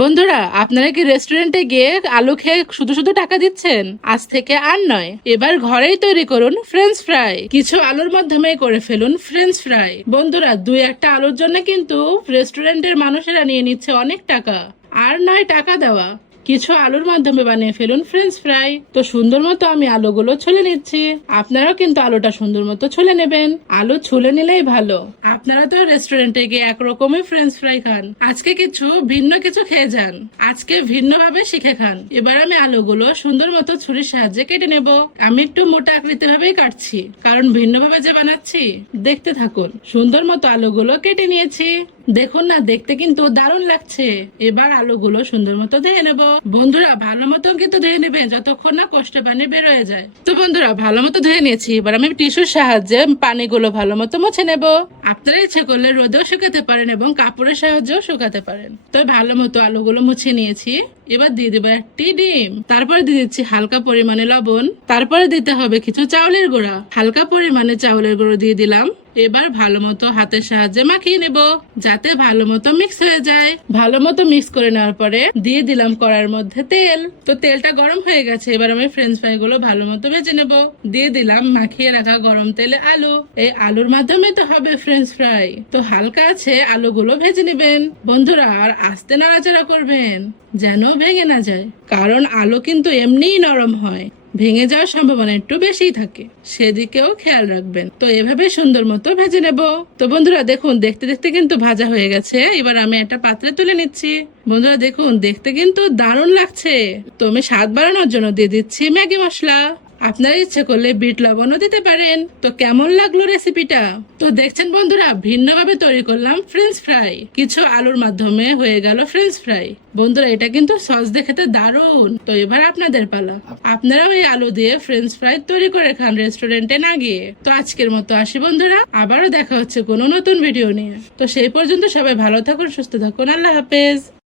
বন্ধুরা, আপনারা কি রেস্টুরেন্টে গিয়ে আলু খেয়ে শুধু শুধু টাকা দিচ্ছেন? আজ থেকে আর নয়। এবার ঘরেই তৈরি করুন ফ্রেঞ্চ ফ্রাই কিছু আলুর মাধ্যমে করে ফেলুন ফ্রেঞ্চ ফ্রাই বন্ধুরা, দুই একটা আলুর জন্য কিন্তু রেস্টুরেন্টের মানুষেরা নিয়ে নিচ্ছে অনেক টাকা। আর নয় টাকা দেওয়া। কিছু আলুর মাধ্যমে বানিয়ে ফেলুন ফ্রেঞ্চ ফ্রাই তো সুন্দর মতো আমি আলুগুলো ছুলে নিচ্ছি। আপনারাও কিন্তু আলুটা সুন্দর মতো ছুলে নেবেন। আলু ছুলে নিলেই ভালো। আপনারা তো রেস্টুরেন্টে গিয়ে একরকমই ফ্রেঞ্চ ফ্রাই খান। আজকে কিছু ভিন্ন কিছু খেয়ে যান। আজকে ভিন্ন ভাবে শিখে খান। এবার আমি আলুগুলো সুন্দর মতো ছুরির সাহায্যে কেটে নেব। আমি একটু মোটা আকৃতি ভাবেই কাটছি। কারণ ভিন্ন ভাবে যে বানাচ্ছি, দেখতে থাকুন। সুন্দর মতো আলুগুলো কেটে নিয়েছি। দেখুন না, দেখতে কিন্তু দারুণ লাগছে। এবার আলুগুলো সুন্দর মতো ধুয়ে নেব। বন্ধুরা, ভালো মতো কিন্তু ধুয়ে নেবেন যতক্ষণ না কষ্ট পানি বের হয়ে যায়। তো বন্ধুরা, ভালো মতো ধুয়ে নিয়েছি। এবার আমি টিস্যুর সাহায্যে পানিগুলো ভালো মতো মুছে নেব। আপনারা ইচ্ছে করলে রোদেও শুকাতে পারেন এবং কাপড়ের সাহায্যেও শুকাতে পারেন। তো ভালো মতো আলুগুলো মুছে নিয়েছি। এবার দিয়ে দেবো একটি ডিম। তারপরে দিয়ে দিচ্ছি হালকা পরিমাণে লবণ। তারপরে দিতে হবে কিছু চাউলের গুঁড়া। হালকা পরিমাণে চাউলের গুঁড়ো দিয়ে দিলাম। এবার ভালো মতো হাতের সাহায্যে মাখিয়ে নেব। যাতে ভালো মতো মিক্স হয়ে যায়। ভালো মতো মিক্স করে নেওয়ার পরে দিয়ে দিলাম কড়ার মধ্যে তেল। তো তেলটা গরম হয়ে গেছে, এবার আমি ফ্রেঞ্চ ফ্রাই গুলো ভালো মতো ভেজে নেব। দিয়ে দিলাম মাখিয়ে রাখা গরম তেলে আলু। এই আলুর মাধ্যমে তো হবে ফ্রেঞ্চ ফ্রাই তো হালকা আছে, আলুগুলো ভেজে নেবেন। বন্ধুরা, আর আস্তে নাড়াচাড়া করবেন, যেন ভেঙে না যায়। কারণ আলু কিন্তু এমনিই নরম হয়। ভেঙে যাওয়ার সম্ভাবনা একটু বেশি থাকে। সেদিকেও খেয়াল রাখবেন। তো এভাবে সুন্দর মতো ভেজে নেব। তো বন্ধুরা, দেখুন, দেখতে দেখতে কিন্তু ভাজা হয়ে গেছে। এবার আমি একটা পাত্রে তুলে নিচ্ছি। বন্ধুরা, দেখুন, দেখতে কিন্তু দারুণ লাগছে। তো আমি স্বাদ বাড়ানোর জন্য দিয়ে দিচ্ছি ম্যাগি মশলা। আপনার ইচ্ছে করলে বিট লবণও দিতে পারেন। তো কেমন লাগল রেসিপিটা তো দেখছেন বন্ধুরা, ভিন্নভাবে তৈরি করলাম ফ্রেঞ্চ ফ্রাই কিছু আলুর মাধ্যমে হয়ে গেল ফ্রেঞ্চ ফ্রাই বন্ধুরা, এটা কিন্তু সস দিয়ে খেতে দারুণ। তো এবার আপনাদের পালা। আপনারাও এই আলু দিয়ে ফ্রেঞ্চ ফ্রাই তৈরি করে খান রেস্টুরেন্টে না গিয়ে। তো আজকের মতো আসি বন্ধুরা, আবারও দেখা হচ্ছে কোনো নতুন ভিডিও নিয়ে। তো সেই পর্যন্ত সবাই ভালো থাকুন, সুস্থ থাকুন, আল্লাহ হাফেজ।